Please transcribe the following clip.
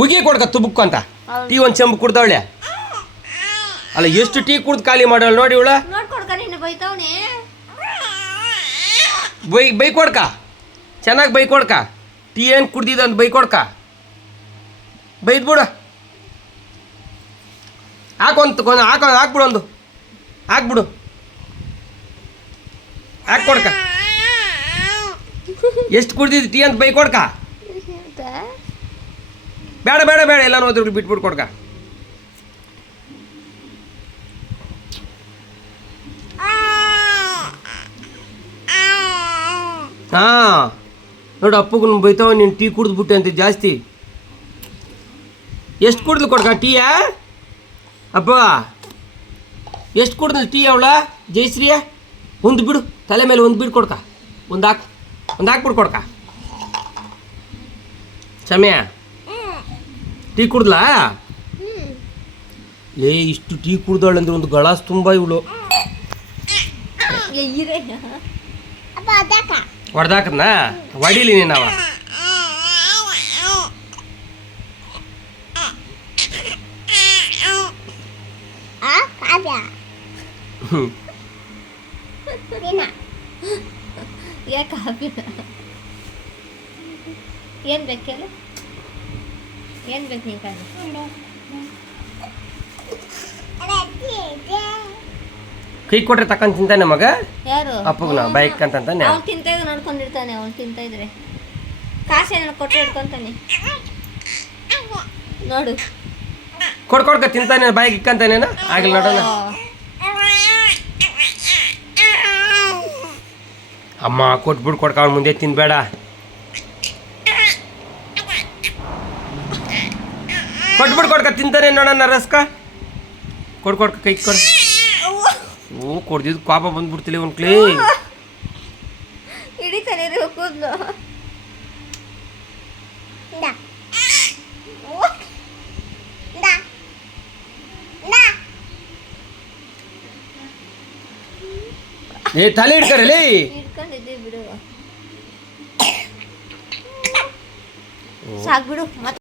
ಉಗಿ ಕೊಡ್ಕ ತುಬುಕ್ಕು ಅಂತ ಟೀ ಒಂದು ಚೆಂಬು ಕುಡ್ದವಳೆ ಅಲ್ಲ ಎಷ್ಟು ಟೀ ಕುಡ್ದು ಖಾಲಿ ಮಾಡೋಳು ನೋಡಿ ಇವಳ ಬೈ ಕೊಡ್ಕ ಚೆನ್ನಾಗಿ ಬೈ ಕೊಡ್ಕ ಟೀ ಏನು ಕುಡ್ದಿದ್ದ ಅಂತ ಬೈ ಕೊಡ್ಕ ಬೈದ್ ಬಿಡು ಹಾಕ್ಬಿಡು ಒಂದು ಹಾಕ್ಬಿಡು ಹಾಕಿ ಕೊಡ್ಕ ಎಷ್ಟು ಕುಡ್ದಿದ್ದು ಟೀ ಅಂತ ಬೈ ಕೊಡ್ಕ ಬೇಡ ಬೇಡ ಬೇಡ ಎಲ್ಲ ಹೋದ್ರು ಬಿಟ್ಬಿಟ್ಟು ಕೊಡ್ಕ ಹಾಂ ನೋಡು ಅಪ್ಪಗೂ ಬೈತಾವ ನೀನು ಟೀ ಕುಡಿದ್ಬಿಟ್ಟೆ ಅಂತ ಜಾಸ್ತಿ ಎಷ್ಟು ಕುಡ್ದು ಕೊಡ್ಕ ಟೀಯಾ ಅಪ್ಪ ಎಷ್ಟು ಕುಡ್ದು ಟೀ ಅವಳ ಜಯಶ್ರೀಯ ಒಂದು ಬಿಡು ತಲೆ ಮೇಲೆ ಒಂದು ಬಿಡು ಕೊಡ್ಕ ಒಂದು ಹಾಕ್ಬಿಡು ಕೊಡ್ಕ ಸಮಯ ಟೀ ಕುಡ್ದಲಾ ಲೇ ಇಷ್ಟು ಟೀ ಕುಡ್ದವಳು ಅಂದ್ರೆ ಒಂದು ಗ್ಲಾಸ್ ತುಂಬ ಇವಳು ಹೊಡೆದಾಕದ್ನಾ ಹೊಡೀಲಿ ನೀನವ ಏನು ಬೇಕಲ್ಲ ಏನು ಬೇಕು ನೀನು ಕೈ ಕೊಟ್ರೆ ತಕೊಂಡ್ ತಿಂತಾನೆ ಮಗ ಯಾರು ಅಪ್ಪಗನ ಬೈಕ್ ಅಂತಾನೆ ಅವ್ನು ತಿಂತ ನೋಡ್ಕೊಂಡಿರ್ತಾನೆ ಅವ್ನು ತಿಂತ ಇದ್ರೆ ಕಾಸೇನ ಕೊಟ್ಟರೆ ಇಟ್ಕೊಂತಾನೆ ನೋಡು ಕೊಡ್ಕ ತಿಂತಾನೆ ಬೈಕ್ ಇಕ್ಕಂತಾನೇನ ಆಗಿಲ್ಲ ನೋಡೋಣ ಅಮ್ಮ ಕೊಟ್ಬಿಡು ಕೊಡ್ಕ ಅವ್ನು ಮುಂದೆ ತಿನ್ಬೇಡ ಕೊಟ್ಬಿಡು ಕೊಡ್ಕ ತಿಂತಾನೆ ನೋಡೋಣ ರಸ್ಕ ಕೊಡ್ಕ ಕೈ ಕೊಡ ಓ ಕೊಡ್ದಿದ್ದು ಪಾಪ ಬಂದ್ಬಿಡ್ತಿಲ್ಲ ಒಂದು ಕ್ಲೇ ಹಿಡಿತಾನೆ ಕೂದಲು ಏ ತಲೆ ಹಿಡ್ಕರಲಿ ಹಿಡ್ಕೊಂಡಿದ್ದೆ ಬಿಡು ಸಾಕು ಬಿಡು ಮತ್ತೆ